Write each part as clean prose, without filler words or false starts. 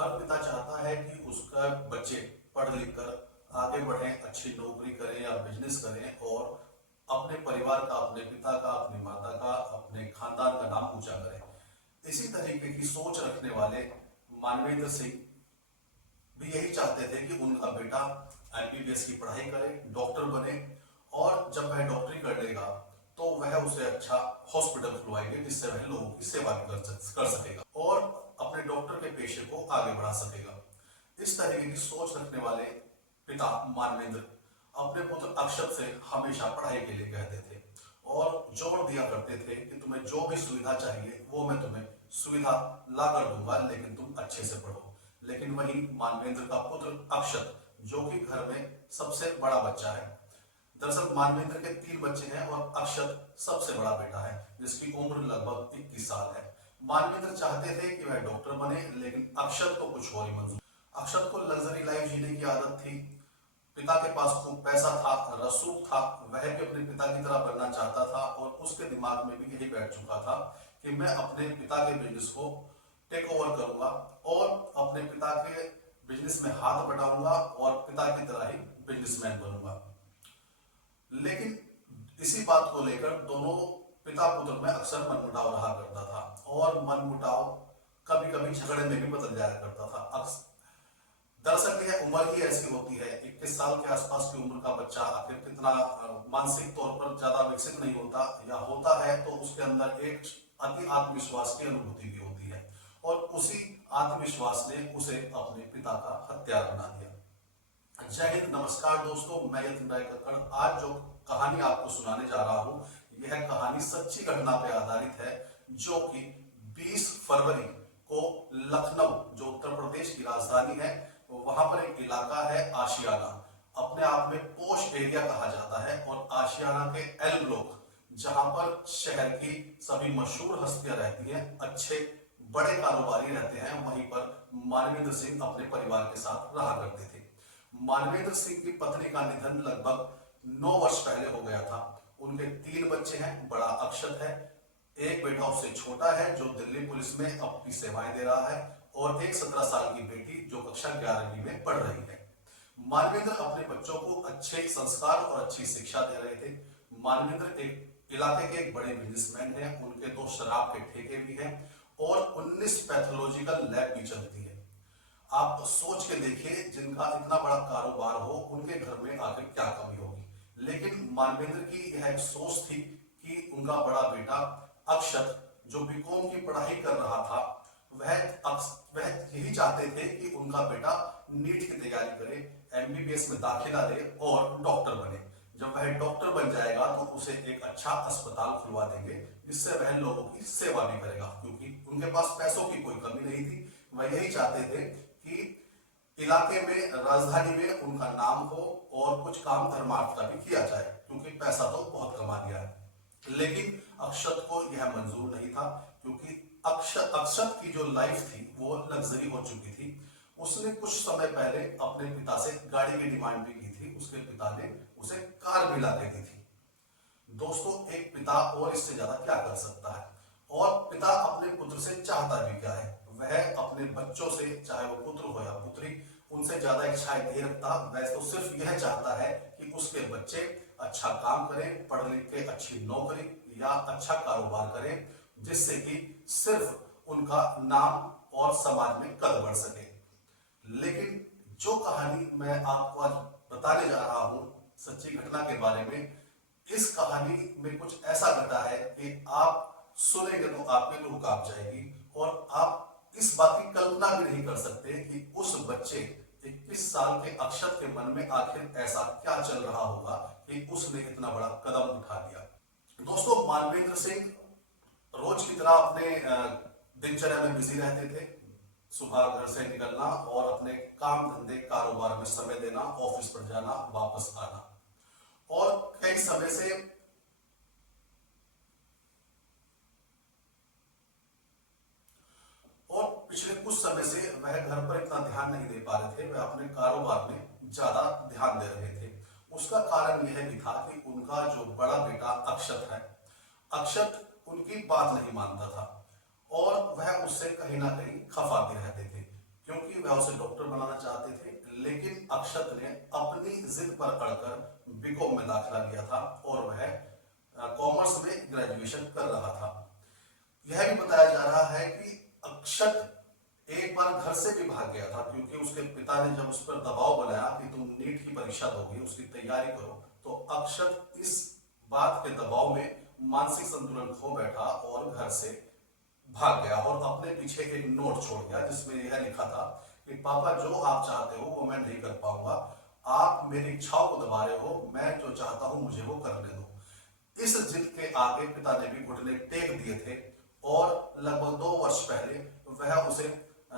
हर पिता चाहता है कि उसका बच्चे पढ़ लिख कर आगे बढ़ें, अच्छी नौकरी करें या बिजनेस करें और अपने परिवार का, अपने पिता का, अपनी माता का, अपने खानदान का नाम ऊंचा करें। इसी तरीके की सोच रखने वाले मानवेंद्र सिंह भी यही चाहते थे कि उनका बेटा एमबीबीएस की पढ़ाई करे, डॉक्टर बने और जब वह डॉक्टरी कर लेगा तो वह उसे अच्छा हॉस्पिटल खुलवाएंगे जिससे वह लोगों की सेवा भी कर सकेगा और अपने डॉक्टर के पेशे को आगे बढ़ा सकेगा। इस तरीके की सोच रखने वाले पिता मानवेंद्र अपने पुत्र अक्षत से हमेशा पढ़ाई के लिए कहते थे और जोर दिया करते थे कि तुम्हें जो भी सुविधा चाहिए वो मैं तुम्हें सुविधा ला कर दूंगा, लेकिन तुम अच्छे से पढ़ो। लेकिन वही मानवेंद्र का पुत्र अक्षत, जो कि घर में सबसे बड़ा बच्चा है, दरअसल मानवेंद्र के 3 बच्चे हैं और अक्षत सबसे बड़ा बेटा है जिसकी उम्र लगभग 21 साल है। मानवेंद्र चाहते थे कि वह डॉक्टर बने, लेकिन अक्षत को कुछ और ही मंजूर। अक्षत को लग्जरी लाइफ जीने की आदत थी, पिता के पास खूब पैसा था, रसूख था, वह भी अपने पिता की तरह बनना चाहता था और उसके दिमाग में भी यही बैठ चुका था कि मैं अपने पिता के बिजनेस को टेक ओवर करूंगा और अपने पिता के बिजनेस में हाथ बटाऊंगा और पिता की तरह ही बिजनेसमैन बनूंगा। लेकिन इसी बात को लेकर दोनों पिता पुत्र में अक्सर मनमुटाव रहा करता था और मनमुटाव कभी कभी झगड़े में भी बदल जाया करता था। दरअसल यह उम्र ही ऐसी होती है, 21 साल के आसपास की उम्र का बच्चा आखिर कितना मानसिक तौर पर ज्यादा विकसित नहीं होता, या होता है तो उसके अंदर एक अति आत्मविश्वास की अनुभूति भी होती है और उसी आत्मविश्वास ने उसे अपने पिता का हत्यारा बना दिया। जय हिंद, नमस्कार दोस्तों, मैं यतिन राय कक्कड़। आज जो कहानी आपको सुनाने जा रहा हूं, यह कहानी सच्ची घटना पर आधारित है, जो कि 20 फरवरी को लखनऊ, जो उत्तर प्रदेश की राजधानी है, वहां पर एक इलाका है आशियाना, अपने आप में पोश एरिया कहा जाता है और आशियाना के एल ब्लॉक, जहां पर शहर की सभी मशहूर हस्तियां रहती हैं, अच्छे बड़े कारोबारी रहते हैं, वहीं पर मानवेंद्र सिंह अपने परिवार के साथ रहा करते थे। मानवेंद्र सिंह की पत्नी का निधन लगभग 9 वर्ष पहले हो गया था। उनके 3 बच्चे हैं, बड़ा अक्षत है, एक बेटा उससे छोटा है जो दिल्ली पुलिस में अपनी सेवाएं दे रहा है और एक 17 साल की बेटी जो कक्षा 11वीं में पढ़ रही है। मानवेंद्र अपने बच्चों को अच्छे संस्कार और अच्छी शिक्षा दे रहे थे। मानवेंद्र एक इलाके के एक बड़े बिजनेसमैन हैं, उनके 2 शराब के ठेके भी हैं और 19 पैथोलॉजिकल लैब भी चलती है। आप सोच के देखिए, जिनका इतना बड़ा कारोबार हो उनके घर में आखिर क्या कमी होगी। लेकिन मानवेंद्र की यह एक सोच थी कि उनका बड़ा बेटा अक्षत, जो बीकॉम की पढ़ाई कर रहा था, वह यही चाहते थे कि उनका बेटा नीट की तैयारी करे, एमबीबीएस में दाखिला ले और डॉक्टर बने। जब वह डॉक्टर बन जाएगा तो उसे एक अच्छा अस्पताल खुलवा देंगे जिससे वह लोगों की सेवा भी करेगा, क्योंकि उनके पास पैसों की कोई कमी नहीं थी। वह यही चाहते थे कि इलाके में, राजधानी में उनका नाम हो और कुछ काम धर्मार्थ का भी किया जाए, क्योंकि पैसा तो बहुत कमा लिया है। लेकिन अक्षत को यह मंजूर नहीं था, क्योंकि अक्षत की जो लाइफ थी वो लग्जरी हो चुकी थी। उसने कुछ समय पहले अपने पिता से गाड़ी की डिमांड भी की थी, उसके पिता ने उसे कार भी ला के दी थी। दोस्तों, एक पिता और इससे ज्यादा क्या कर सकता है, और पिता अपने पुत्र से चाहता भी क्या है। वह अपने बच्चों से, चाहे वो पुत्र हो या पुत्री, उनसे ज्यादा इच्छाएं नहीं रखता। वह तो सिर्फ यह चाहता है कि उसके बच्चे अच्छा काम करें, पढ़ लिख के अच्छी नौकरी या अच्छा कारोबार करें, जिससे कि सिर्फ उनका नाम और समाज में कद बढ़ सके। लेकिन जो कहानी मैं आपको आज बताने जा रहा हूं, सच्ची घटना के बारे में, इस कहानी में कुछ ऐसा घटा है कि आप सुनेंगे तो आपकी रूह कांप जाएगी और आप इस बात की कल्पना भी नहीं कर सकते कि उस बच्चे 21 साल के अक्षत के मन में आखिर ऐसा क्या चल रहा होगा कि उसने इतना बड़ा कदम उठा लिया। दोस्तों, मानवेंद्र सिंह रोज की तरह अपने दिनचर्या में बिजी रहते थे। सुबह घर से निकलना और अपने काम धंधे कारोबार में समय देना, ऑफिस पर जाना, वापस आना, और कई समय से पिछले कुछ समय से वह घर पर इतना ध्यान नहीं दे पा रहे थे, वह अपने कारोबार में ज्यादा ध्यान दे रहे थे। उसका कारण यह भी था कि उनका जो बड़ा बेटा अक्षत है, अक्षत उनकी बात नहीं मानता था और वह उससे कहीं ना कहीं खफा भी रहते थे, क्योंकि पिता उसे डॉक्टर बनाना चाहते थे, लेकिन अक्षत ने अपनी जिद पर अड़कर बीकॉम में दाखिला लिया था और वह कॉमर्स में ग्रेजुएशन कर रहा था। यह भी बताया जा रहा है कि अक्षत एक बार घर से भी भाग गया था, क्योंकि उसके पिता ने जब उस पर दबाव बनाया कि तुम नीट की परीक्षा दोगे, उसकी तैयारी करो, तो अक्षत इस बात के दबाव में मानसिक संतुलन खो बैठा और घर से भाग गया और अपने पीछे एक नोट छोड़ गया जिसमें यह लिखा था कि पापा, जो आप चाहते हो वो मैं नहीं कर पाऊंगा, आप मेरी इच्छाओं को दबा रहे हो, मैं जो चाहता हूं मुझे वो करने दो। इस जिद के आगे पिता ने भी घुटने टेक दिए थे और लगभग 2 वर्ष पहले वह उसे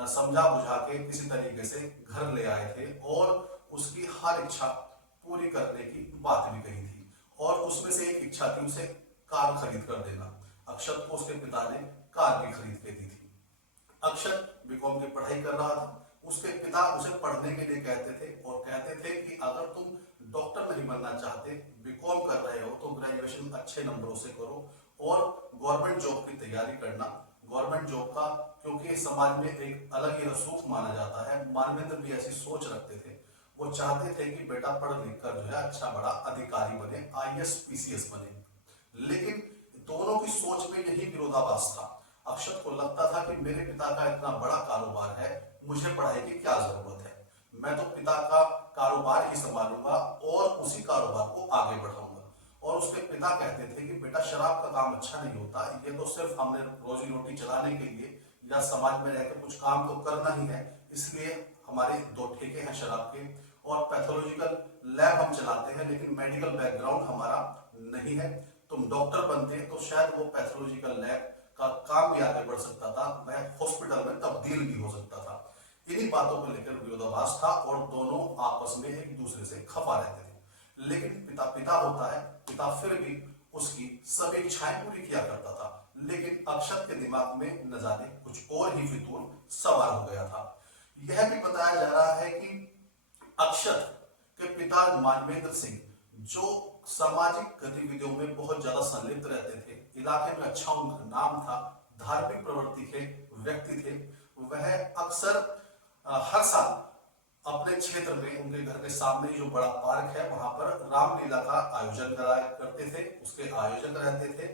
समझा बुझा के किसी तरीके से घर ले आए थे और उसकी हर इच्छा पूरी करने की बात भी कही थी और उसमें से एक इच्छा थी उसे कार खरीद कर देना। अक्षत को उसके पिता ने कार भी खरीद के दी थी। अक्षत बीकॉम की पढ़ाई कर रहा था, उसके पिता उसे पढ़ने के लिए कहते थे और कहते थे कि अगर तुम डॉक्टर नहीं बनना चाहते, बीकॉम कर रहे हो, तो ग्रेजुएशन अच्छे नंबरों से करो और गवर्नमेंट जॉब की तैयारी करना। गवर्नमेंट जॉब का क्योंकि समाज में एक अलग ही रसूख माना जाता है, मानवेंद्र भी ऐसी सोच रखते थे। वो चाहते थे कि बेटा पढ़ लिख कर जो है अच्छा बड़ा अधिकारी बने, आईएएस पीसीएस बने। लेकिन दोनों की सोच में यही विरोधाभास था। अक्षत को लगता था कि मेरे पिता का इतना बड़ा कारोबार है, मुझे पढ़ाई की क्या जरूरत है, मैं तो पिता का कारोबार ही संभालूंगा और उसी कारोबार को आगे बढ़ाऊंगा। और उसके पिता कहते थे कि बेटा, शराब का काम अच्छा नहीं होता, ये तो सिर्फ हमने रोजी रोटी चलाने के लिए या समाज में रहकर कुछ काम तो करना ही है, इसलिए हमारे 2 ठेके हैं शराब के और पैथोलॉजिकल लैब हम चलाते हैं, लेकिन मेडिकल बैकग्राउंड हमारा नहीं है। तुम डॉक्टर बनते तो शायद वो पैथोलॉजिकल लैब का काम भी आगे बढ़ सकता था, वह हॉस्पिटल में तब्दील भी हो सकता था। इन्हीं बातों को लेकर विरोधाभास था और दोनों आपस में एक दूसरे से खफा रहते थे। लेकिन पिता पिता होता है, पिता फिर भी उसकी सभी इच्छाएं पूरी किया करता था। लेकिन अक्षत के दिमाग में न जाने कुछ और ही फितूर सवार हो गया था। यह भी बताया जा रहा है कि अक्षत के पिता मानवेंद्र सिंह, जो सामाजिक गतिविधियों में बहुत ज्यादा संलिप्त रहते थे, इलाके में अच्छा उनका नाम था, धार्मिक प्रवृत्ति के व्यक्ति थे, वह अक्सर हर साल अपने क्षेत्र में उनके घर के सामने जो बड़ा पार्क है वहां पर रामलीला का आयोजन कराया करते थे, उसके आयोजक रहते थे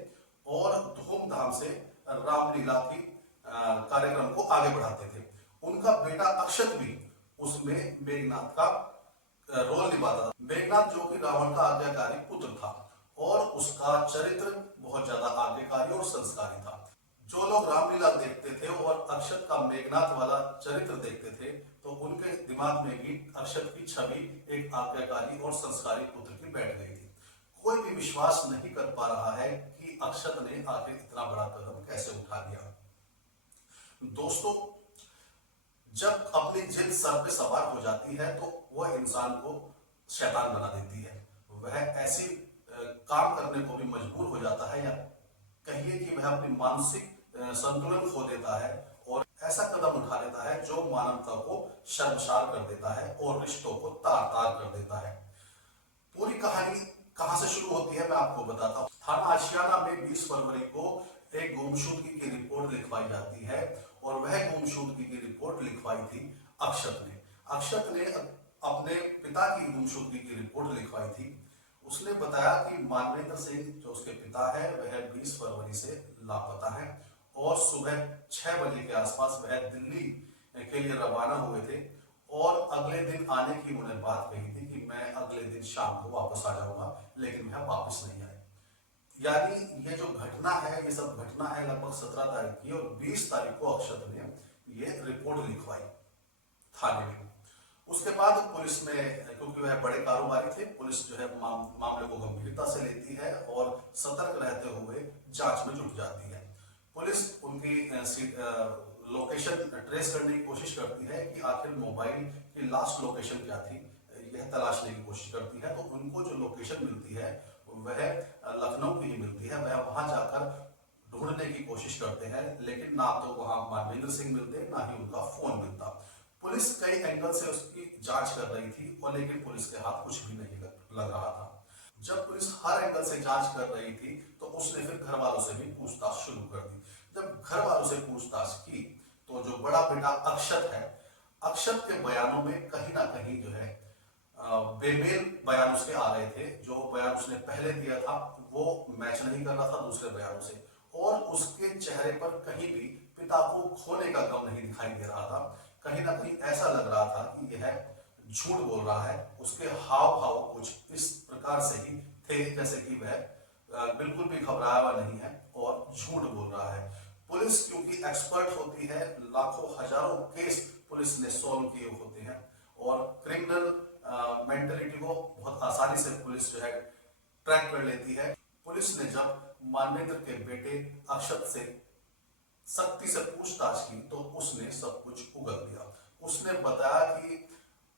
और धूमधाम से रामलीला की कार्यक्रम को आगे बढ़ाते थे। उनका बेटा अक्षत भी उसमें मेघनाथ का रोल निभाता था। मेघनाथ जो कि रावण का आज्ञाकारी पुत्र था और उसका चरित्र बहुत ज्यादा आज्ञाकारी और संस्कारी था। जो लोग रामलीला देखते थे और अक्षत का मेघनाथ वाला चरित्र देखते थे, तो उनके दिमाग में भी अक्षत की छवि एक आज्ञाकारी और संस्कारी पुत्र की बैठ गई थी। कोई भी विश्वास नहीं कर पा रहा है कि अक्षत ने आखिर इतना बड़ा कदम कैसे उठा लिया। दोस्तों, जब अपनी जिद सर पे सवार हो जाती है तो वह इंसान को शैतान बना देती है। वह ऐसी काम करने को भी मजबूर हो जाता है, या कहिए कि वह अपनी मानसिक संतुलन खो देता है और ऐसा कदम उठा लेता है जो मानवता को शर्मसार कर देता है और रिश्तों को तार तार कर देता है। पूरी कहानी कहां से शुरू होती है मैं आपको बताता हूँ। थाना आशियाना में 20 फरवरी को एक गुमशुदगी की रिपोर्ट लिखवाई जाती है और वह गुमशुदगी की रिपोर्ट लिखवाई थी अक्षत ने। अक्षत ने अपने पिता की गुमशुदगी की रिपोर्ट लिखवाई थी। उसने बताया कि मानवेंद्र सिंह जो उसके पिता है वह 20 फरवरी से लापता है और सुबह 6 बजे के आसपास वह दिल्ली के लिए रवाना हुए थे और अगले दिन आने की उन्हें बात कही थी कि मैं अगले दिन शाम को वापस आ जाऊंगा, लेकिन वह वापस नहीं आए। यानी ये जो घटना है, ये सब घटना है लगभग 17 तारीख की और 20 तारीख को अक्षत ने ये रिपोर्ट लिखवाई थाने में। उसके बाद पुलिस में, क्योंकि वह बड़े कारोबारी थे, पुलिस जो है मामले को गंभीरता से लेती है और सतर्क रहते हुए जांच में जुट जाती है। पुलिस उनकी लोकेशन ट्रेस करने की कोशिश करती है कि आखिर मोबाइल की लास्ट लोकेशन क्या थी, यह तलाशने की कोशिश करती है। तो उनको जो लोकेशन मिलती है वह लखनऊ की ही मिलती है। वह वहां जाकर ढूंढने की कोशिश करते हैं, लेकिन ना तो वहां मानवेंद्र सिंह मिलते, ना ही उनका फोन मिलता। पुलिस कई एंगल से उसकी जांच कर रही थी और लेकिन पुलिस के हाथ कुछ भी नहीं लग रहा था। जब पुलिस हर एंगल से जांच कर रही थी तो उसने फिर घर वालों से भी पूछताछ शुरू कर दी। जब घर वालों से पूछताछ की तो जो बड़ा बेटा अक्षत है, अक्षत के बयानों में कहीं ना कहीं जो है बेमेल बयान उसके आ रहे थे। जो बयान उसने पहले दिया था वो मैच नहीं कर रहा था दूसरे बयानों से, और उसके चेहरे पर कहीं भी पिता को खोने का गम नहीं दिखाई दे रहा था। कहीं ना कहीं ऐसा लग रहा था कि यह झूठ बोल रहा है। उसके हाव भाव कुछ इस प्रकार से ही थे जैसे कि वह बिल्कुल भी घबराया हुआ नहीं है और झूठ बोल रहा है। पुलिस क्योंकि एक्सपर्ट होती है, लाखों हजारों केस पुलिस ने सॉल्व किए होते हैं, और क्रिमिनल मेंटलिटी को बहुत आसानी से पुलिस जो है ट्रैक कर लेती है। पुलिस ने जब मानवेंद्र के बेटे अक्षत से सख्ती से पूछताछ की तो उसने सब कुछ उगल दिया। उसने बताया कि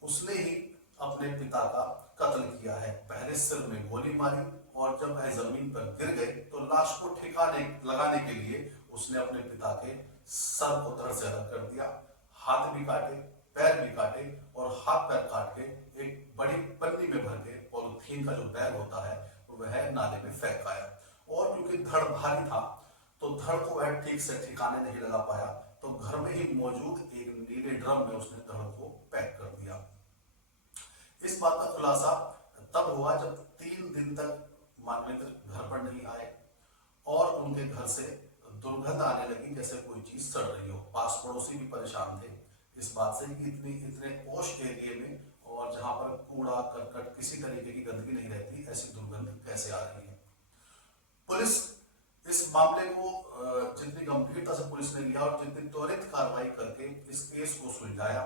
उसने ही अपने पिता का कत्ल किया है। पहले सिर में गोली मारी, और जब वह जमीन पर गिर गए तो लाश को ठिकाने लगाने के लिए उसने अपने पिता के सर को धड़ से अलग कर दिया। हाथ भी काटे, पैर भी काटे, और हाथ पैर काट के एक बड़ी पन्नी में भर के पॉलिथीन का जो बैग होता है वह नाले में फेंक आया। और क्योंकि धड़ भारी था तो धड़ को वह ठीक से ठिकाने नहीं लगा पाया, तो घर में ही मौजूद एक नीले ड्रम में उसने धड़ को पैक कर दिया। इस बात का खुलासा तब हुआ जब 3 दिन तक मानवेंद्र घर पर नहीं आए, और उनके घर से दुर्गंध आने लगी जैसे कोई चीज सड़ रही हो। पास पड़ोसी भी परेशान थे इस बात से कि इतने पोश एरिया में और जहां पर कूड़ा करकट किसी तरीके की गंदगी नहीं रहती, ऐसी दुर्गंध कैसे आ रही है। पुलिस इस मामले को जितनी गंभीरता से पुलिस ने लिया और जितनी त्वरित कार्रवाई करके इस केस को सुलझाया,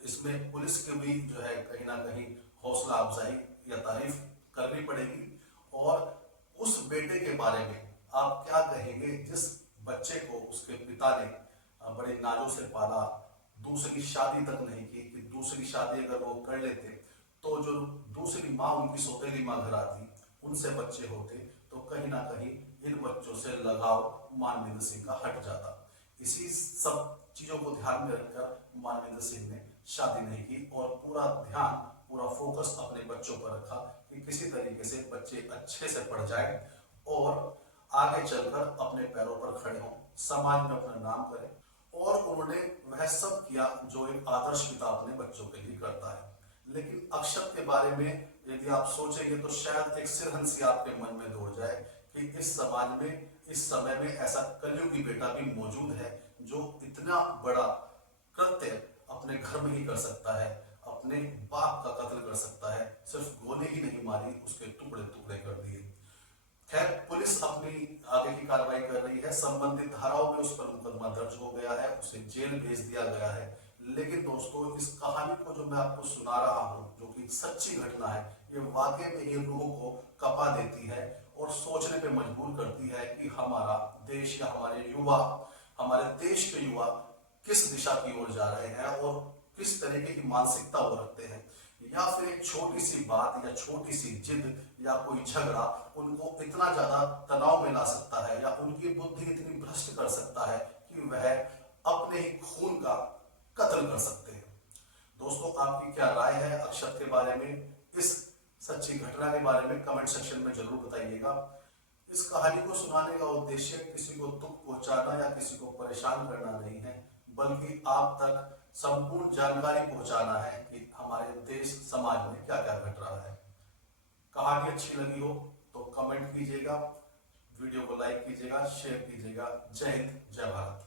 इसमें पुलिस की भी जो है कहीं ना कहीं हौसला अफजाई या तारीफ करनी पड़ेगी। और उस बेटे के बारे में आप क्या कहेंगे जिस बच्चे को उसके पिता ने बड़े नाजों से पाला, दूसरी शादी तक नहीं की, कि दूसरी शादी अगर वो कर लेते तो जो दूसरी माँ उनकी सौतेली माँ घर आती उनसे बच्चे होते, तो कहीं ना कहीं इन बच्चों से लगाव मानवेंद्र सिंह का हट जाता। इसी सब चीजों को ध्यान में रखकर मानवेंद्र सिंह ने शादी नहीं की और पूरा ध्यान, पूरा फोकस अपने बच्चों पर रखा कि किसी तरीके से बच्चे अच्छे से पढ़ जाए और आगे चलकर अपने पैरों पर खड़े हों, समाज में अपना नाम करें। और उन्होंने वह सब किया जो एक आदर्श पिता अपने बच्चों के लिए करता है। लेकिन अक्षत के बारे में यदि आप सोचेंगे तो शायद एक सिरहंसी आपके मन में दौड़ जाए कि इस समाज में, इस समय में ऐसा कलयुगी बेटा भी मौजूद है जो इतना बड़ा कृत्य अपने घर में ही कर सकता है, अपने बाप का कत्ल कर सकता है। सिर्फ गोली ही नहीं मारी, उसके टुकड़े टुकड़े कर दिए। खैर, पुलिस अपनी आगे की कार्रवाई कर रही है। संबंधित धाराओं में उस पर मुकदमा दर्ज हो गया है, उसे जेल भेज दिया गया है। लेकिन दोस्तों, इस कहानी को जो मैं आपको सुना रहा हूँ, जो कि सच्ची घटना है, ये वाकई में ये रूह को कपा देती है और सोचने पे मजबूर करती है कि हमारा देश या हमारे युवा, हमारे देश के युवा किस दिशा की ओर जा रहे हैं और किस तरीके की मानसिकता वो रखते हैं। या फिर एक छोटी सी बात या छोटी सी जिद या कोई झगड़ा उनको इतना ज्यादा तनाव में ला सकता है या उनकी बुद्धि इतनी भ्रष्ट कर सकता है कि वह अपने ही खून का कत्ल कर सकते हैं। दोस्तों, आपकी क्या राय है अक्षत के बारे में, इस सच्ची घटना के बारे में कमेंट सेक्शन में जरूर बताइएगा। इस कहानी को सुनाने का उद्देश्य किसी को दुख पहुंचाना या किसी को परेशान करना नहीं है, बल्कि आप तक संपूर्ण जानकारी पहुंचाना है कि हमारे देश समाज में क्या क्या घट रहा है। कहानी अच्छी लगी हो तो कमेंट कीजिएगा, वीडियो को लाइक कीजिएगा, शेयर कीजिएगा। जय हिंद, जय भारत।